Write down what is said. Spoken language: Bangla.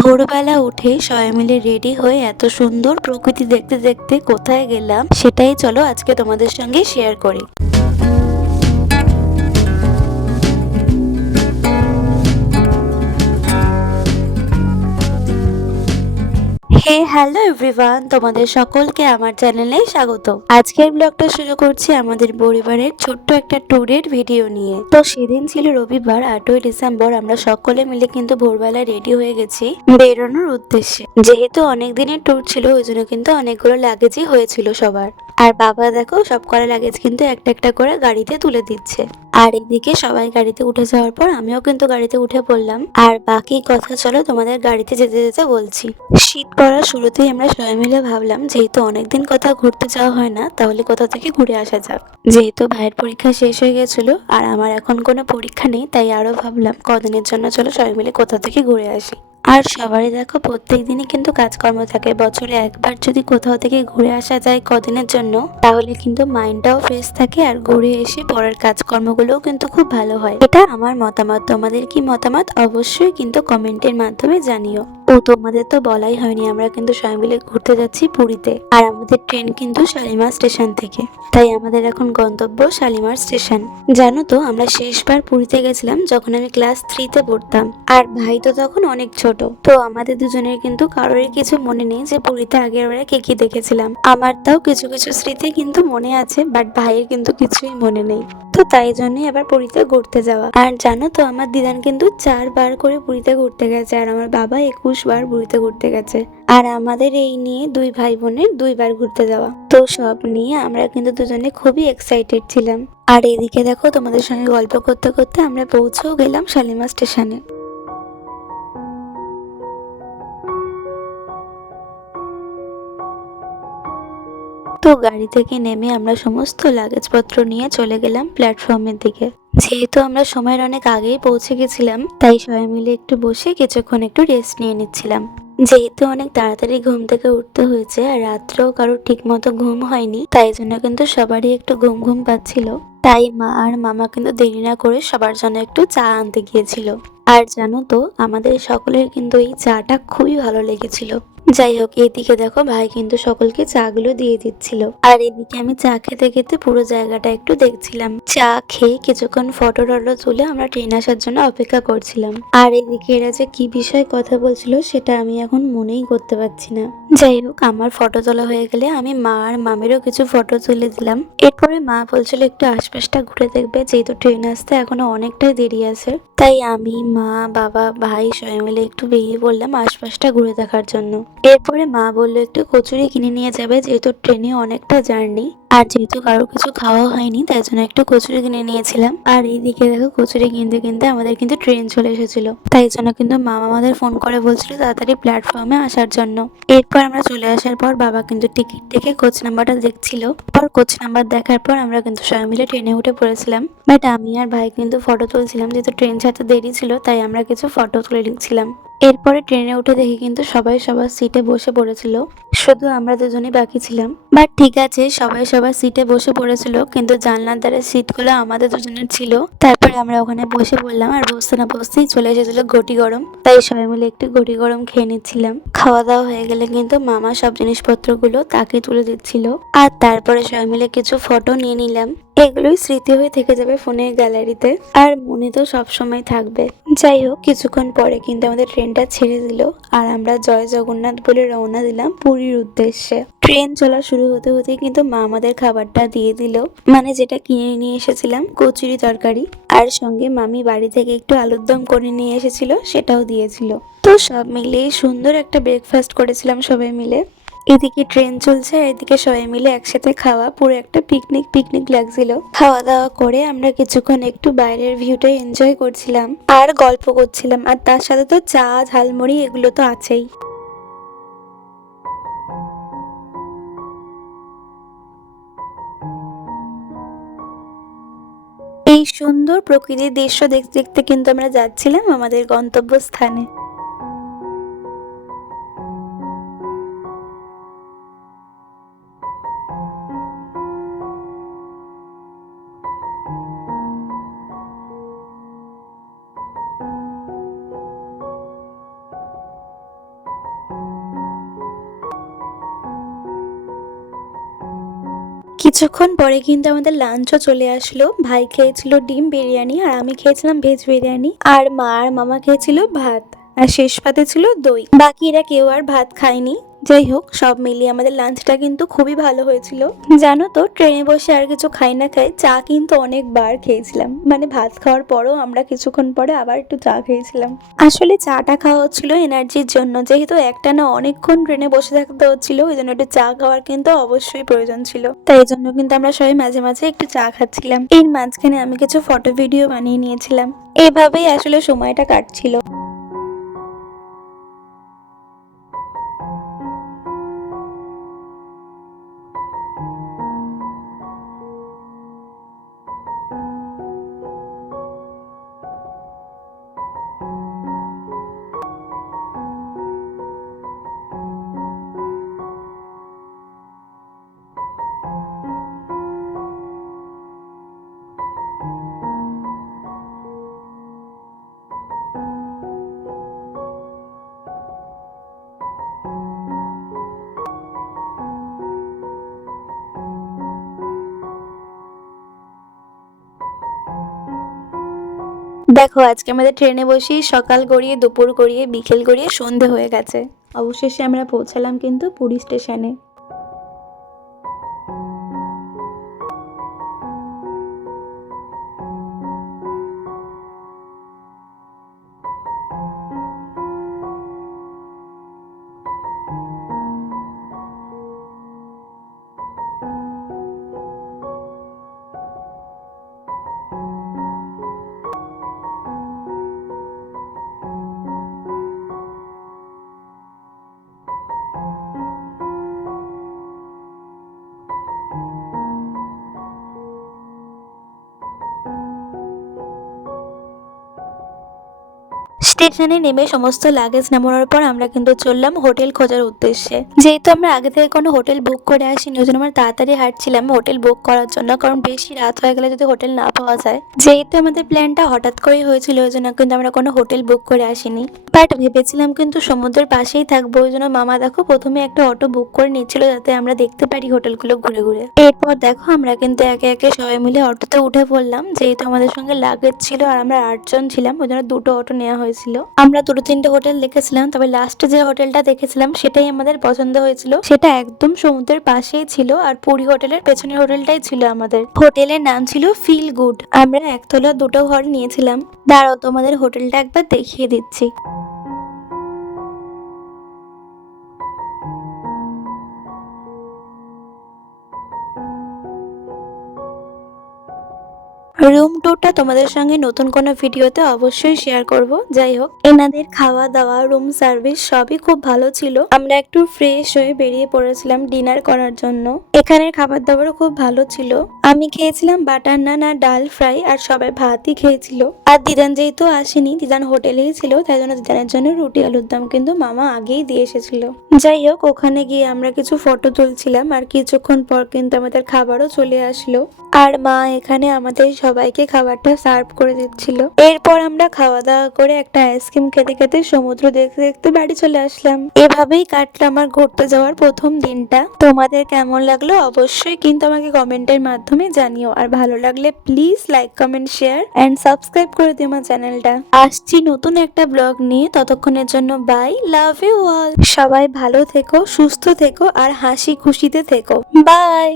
ভোরবেলা উঠে সবাই মিলে রেডি হয়ে এত সুন্দর প্রকৃতি দেখতে দেখতে কোথায় গেলাম সেটাই চলো আজকে তোমাদের সঙ্গে শেয়ার করি। হ্যালো এভরিওয়ান, তোমাদের সকলকে আমার চ্যানেলে স্বাগত। আজকের ব্লগটা শুরু করছি আমাদের পরিবারের ছোট্ট একটা ট্যুরের ভিডিও নিয়ে। তো সেদিন ছিল রবিবার 8ই ডিসেম্বর। আমরা সকলে মিলে কিন্তু ভোরবেলা রেডি হয়ে গেছি বেরোনোর উদ্দেশ্যে। যেহেতু অনেক দিনের ট্যুর ছিল ওই জন্য কিন্তু অনেকগুলো লাগেজই হয়েছিল সবার। আর বাবা দেখো সব কটা লাগেজ কিন্তু একটা একটা করে গাড়িতে তুলে দিচ্ছে। আর এদিকে সবাই গাড়িতে উঠে যাওয়ার পর আমিও কিন্তু গাড়িতে উঠে পড়লাম। আর বাকি কথা চলো তোমাদের গাড়িতে যেতে যেতে বলছি। শীত পড়ার শুরুতেই আমরা সবাই মিলে ভাবলাম যেহেতু অনেকদিন কোথাও ঘুরতে যাওয়া হয় না, তাহলে কোথা থেকে ঘুরে আসা যাক। যেহেতু ভাইয়ের পরীক্ষা শেষ হয়ে গেছিল আর আমার এখন কোনো পরীক্ষা নেই, তাই আরো ভাবলাম কদিনের জন্য চলো সবাই মিলে কোথা থেকে ঘুরে আসি। আর সবারই দেখো প্রত্যেক দিনই কিন্তু কাজকর্ম থাকে, বছরে একবার যদি কোথাও থেকে ঘুরে আসা যায় কদিনের জন্য তাহলে কিন্তু মাইন্ডটাও ফ্রেশ থাকে আর ঘুরে এসে পরের কাজকর্মগুলোও কিন্তু খুব ভালো হয়। এটা আমার মতামত, তোমাদের কি মতামত অবশ্যই কিন্তু কমেন্টের মাধ্যমে জানিও। ও তোমাদের তো বলাই হয়নি, আমরা কিন্তু সবাই মিলে ঘুরতে যাচ্ছি পুরীতে। আর আমাদের ট্রেন কিন্তু শালিমার স্টেশন থেকে, তাই আমাদের এখন গন্তব্য শালিমার স্টেশন। জানো তো আমরা শেষবার পুরীতে গেছিলাম যখন আমি ক্লাস 3-তে পড়তাম, আর ভাই তো তখন অনেক ছোট। তো আমাদের দুজনের কিন্তু কারোরই কিছু মনে নেই যে পুরীতে আগের বারে কে কি দেখেছিলাম। আমার তাও কিছু কিছু স্মৃতি কিন্তু মনে আছে, বাট ভাইয়ের কিন্তু কিছুই মনে নেই। তো তাই জন্যই আবার পুরীতে ঘুরতে যাওয়া। আর জানো তো আমার দিদান কিন্তু 4 বার করে পুরীতে ঘুরতে গেছে, আর আমার বাবা 21 বার পুরীতে ঘুরতে গেছে। আর আমাদের এই নিয়ে 2 ভাই বোনের 2 বার ঘুরতে যাওয়া। তো সব নিয়ে আমরা কিন্তু দুজনে খুবই এক্সাইটেড ছিলাম। আর এদিকে দেখো তোমাদের সঙ্গে গল্প করতে করতে আমরা পৌঁছেও গেলাম শালিমার স্টেশনে। তো গাড়ি থেকে নেমে আমরা সমস্ত লাগেজপত্র নিয়ে চলে গেলাম প্ল্যাটফর্মের দিকে। যেহেতু আমরা সময়ের অনেক আগেই পৌঁছে গেছিলাম, তাই সবাই মিলে একটু বসে কিছুক্ষণ একটু রেস্ট নিয়ে নিচ্ছিলাম। যেহেতু অনেক তাড়াতাড়ি ঘুম থেকে উঠতে হয়েছে আর রাত্রেও কারোর ঠিক মতো ঘুম হয়নি, তাই জন্য কিন্তু সবারই একটু ঘুম ঘুম পাচ্ছিল। তাই মা আর মামা কিন্তু দেরি না করে সবার জন্য একটু চা আনতে গিয়েছিল। আর জানো তো আমাদের সকলের কিন্তু এই চাটা খুবই ভালো লেগেছিল। যাই হোক, এদিকে দেখো ভাই কিন্তু সকলকে চা গুলো দিয়ে দিচ্ছিল, আর এদিকে আমি চা খেতে খেতে পুরো জায়গাটা একটু দেখছিলাম। চা খেয়ে কিছুক্ষণ ফটো টটো তুলে আমরা ট্রেন আসার জন্য অপেক্ষা করছিলাম। আর এদিকে এরা যে কি বিষয়ে কথা বলছিল সেটা আমি এখন মনেই করতে পারছি না। যাই হোক, আমার ফটো তোলা হয়ে গেলে আমি মা আর মামিরও কিছু ফটো তুলে দিলাম। এরপরে মা বলছিল একটু আশপাশটা ঘুরে দেখবে, যেহেতু ট্রেন আসতে এখনো অনেকটাই দেরি আছে। তাই আমি, মা, বাবা, ভাই সবাই মিলে একটু বেরিয়ে পড়লাম আশপাশটা ঘুরে দেখার জন্য। এরপরে মা বললো একটু কচুরি কিনে নিয়ে যাবে, যেহেতু ট্রেনে অনেকটা জার্নি। আর যেহেতু কারোর কিছু খাওয়া হয়নি তাই জন্য একটু কচুরি কিনে নিয়েছিলাম। আর এইদিকে দেখো কচুরি কিনতে কিনতে আমাদের কিন্তু ট্রেন চলে এসেছিল, তাই জন্য কিন্তু মামা আমাদের ফোন করে বলছিল তাড়াতাড়ি প্ল্যাটফর্মে আসার জন্য। এরপর আমরা চলে আসার পর বাবা কিন্তু টিকিট দেখে কোচ নাম্বারটা দেখছিল। পর কোচ নাম্বার দেখার পর আমরা কিন্তু সবাই মিলে ট্রেনে উঠে পড়েছিলাম। বাট আমি আর ভাই কিন্তু ফটো তুলছিলাম, যেহেতু ট্রেন ছাড়তে দেরি ছিল তাই আমরা কিছু ফটো তুলে নিচ্ছিলাম। এরপরে ট্রেনে উঠে দেখি কিন্তু সবাই সবার সিটে বসে পড়েছিল, শুধু আমরা দুজনই বাকি ছিলাম। বাট ঠিক আছে, সবাই সবার সিটে বসে পড়েছিল কিন্তু জানলার ধারে সিটগুলো আমাদের দুজনের ছিল। তারপরে আমরা ওখানে বসে পড়লাম, আর বসতে না বসতেই চলে এসেছিল গটি গরম, তাই সবাই মিলে একটু গটি গরম খেয়ে নিচ্ছিলাম। খাওয়া দাওয়া হয়ে গেলে কিন্তু মামা সব জিনিসপত্রগুলো তাকে তুলে দিচ্ছিল। আর তারপরে সবাই মিলে কিছু ফটো নিয়ে নিলাম। এগুলোই স্মৃতি হয়ে থেকে যাবে ফোনের গ্যালারিতে, আর মনে তো সব সময় থাকবে। যাই হোক, কিছুক্ষণ পরে কিন্তু আমাদের ট্রেনটা ছেড়ে দিল, আর আমরা জয় জগন্নাথ বলে রওনা দিলাম পুরীর উদ্দেশ্যে। ট্রেন চলা শুরু হতে হতে কিন্তু মা আমাদের খাবারটা দিয়ে দিল, মানে যেটা কিনে নিয়ে এসেছিলাম কচুরি তরকারি, আর সঙ্গে মামি বাড়ি থেকে একটু আলুর দম করে নিয়ে এসেছিল, সেটাও দিয়েছিল। তো সব মিলিয়ে সুন্দর একটা ব্রেকফাস্ট করেছিলাম সবাই মিলে। এদিকে ট্রেন চলছে আর এদিকে সবাই মিলে একসাথে খাওয়া, পুরো একটা পিকনিক পিকনিক লাগছিল। খাওয়া দাওয়া করে আমরা কিছুক্ষণ একটু বাইরের ভিউটা এনজয় করছিলাম আর গল্প করছিলাম, আর তার সাথে তো চা ঝালমুড়ি এগুলো তো আছেই। এই সুন্দর প্রকৃতির দৃশ্য দেখতে দেখতে কিন্তু আমরা যাচ্ছিলাম আমাদের গন্তব্যস্থানে। কিছুক্ষণ পরে কিন্তু আমাদের লাঞ্চও চলে আসলো। ভাই খেয়েছিল ডিম বিরিয়ানি আর আমি খেয়েছিলাম ভেজ বিরিয়ানি, আর মা আর মামা খেয়েছিল ভাত, আর শেষ পাতে ছিল দই। বাকিরা কেউ আর ভাত খায়নি। যাই হোক, সব মিলিয়ে আমাদের লাঞ্চটা কিন্তু খুবই ভালো হয়েছিল। জানো তো, ট্রেনে বসে আর কিছু খাই না খাই চা কিন্তু অনেকবার খেয়েছিলাম, মানে ভাত খাওয়ার পরও আমরা কিছুক্ষণ পরে আবার একটু চা খেয়েছিলাম। আসলে চাটা খাওয়া হচ্ছিল এনার্জির জন্য, যেহেতু একটানা অনেকক্ষণ ট্রেনে বসে থাকতে হচ্ছিল, ওই জন্য একটু চা খাওয়ার কিন্তু অবশ্যই প্রয়োজন ছিল। তাই এই জন্য কিন্তু আমরা সবাই মাঝে মাঝে একটু চা খাচ্ছিলাম। এর মাঝখানে আমি কিছু ফটো ভিডিও বানিয়ে নিয়েছিলাম। এভাবেই আসলে সময়টা কাটছিল। দেখো, আজকে আমাদের ট্রেনে বসেই সকাল গড়িয়ে দুপুর গড়িয়ে বিকেল গড়িয়ে সন্ধে হয়ে গেছে। অবশেষে আমরা পৌঁছালাম কিন্তু পুরী স্টেশনে। স্টেশনে নেমে সমস্ত লাগেজ নামানোর পর আমরা কিন্তু চললাম হোটেল খোঁজার উদ্দেশ্যে। যেহেতু আমরা আগে থেকে কোনো হোটেল বুক করে আসিনি, ওই জন্য আমরা তাড়াতাড়ি হাঁটছিলাম হোটেল বুক করার জন্য, কারণ বেশি রাত হয়ে গেলে যদি হোটেল না পাওয়া যায়। যেহেতু আমাদের প্ল্যানটা হঠাৎ করেই হয়েছিল, ওই জন্য কিন্তু আমরা কোনো হোটেল বুক করে আসিনি, বাট ভেবেছিলাম কিন্তু সমুদ্রের পাশেই থাকবো। ওই জন্য মামা দেখো প্রথমে একটা অটো বুক করে নিচ্ছিল, যাতে আমরা দেখতে পারি হোটেলগুলো ঘুরে ঘুরে। এরপর দেখো আমরা কিন্তু একে একে সবাই মিলে অটোতে উঠে পড়লাম। যেহেতু আমাদের সঙ্গে লাগেজ ছিল আর আমরা 8 জন ছিলাম, ওই জন্য দুটো অটো নেওয়া হয়েছিল। আমরা দুটো তিনটে হোটেল দেখেছিলাম, তবে লাস্টে যে হোটেলটা দেখেছিলাম সেটাই আমাদের পছন্দ হয়েছিল। সেটা একদম সমুদ্রের পাশেই ছিল, আর পুরী হোটেলের পেছনের হোটেলটাই ছিল আমাদের। হোটেলের নাম ছিল ফিল গুড। আমরা একতলা দুটো ঘর নিয়েছিলাম। দাঁড়াও, তোমাদের হোটেলটা একবার দেখিয়ে দিচ্ছি। রুম ট্যুরটা তোমাদের সঙ্গে নতুন কোনো ভিডিওতে অবশ্যই শেয়ার করব। যাই হোক, এনাদের খাওয়া দাওয়া, রুম সার্ভিস সবই খুব ভালো ছিল। আমরা একটু ফ্রেশ হয়ে বেরিয়ে পড়েছিলাম ডিনার করার জন্য। এখানের খাবার দাবারও খুব ভালো ছিল। আমি খেয়েছিলাম বাটার নান আর ডাল ফ্রাই, আর সবাই ভাতই খেয়েছিল। আর দিদান যেহেতু আসেনি, দিদান হোটেলেই ছিল, তাই জন্য দিদানের জন্য রুটি আলুর দম কিন্তু মামা আগেই দিয়ে এসেছিল। যাই হোক, ওখানে গিয়ে আমরা কিছু ফটো তুলছিলাম, আর কিছুক্ষণ পর কিন্তু আমাদের খাবারও চলে আসলো, আর মা এখানে আমাদের সবাইকে খাবারটা সার্ভ করে দিচ্ছিল। এরপর আমরা খাওয়া দাওয়া করে একটা আইসক্রিম খেতে খেতে সমুদ্র দেখতে দেখতে বাড়ি চলে আসলাম। এভাবেই কাটলো আমার ঘুরতে যাওয়ার প্রথম দিনটা। তোমাদের কেমন লাগলো অবশ্যই কিন্তু আমাকে কমেন্টের মাধ্যমে জানিও, আর ভালো লাগলে please like comment share and subscribe করে দিও আমার চ্যানেলটা। আসছি নতুন একটা ব্লগ নিয়ে, ততক্ষণের জন্য বাই, লাভ ইউ অল। সবাই ভালো থেকো, সুস্থ থেকো আর হাসি খুশিতে থেকো। বাই।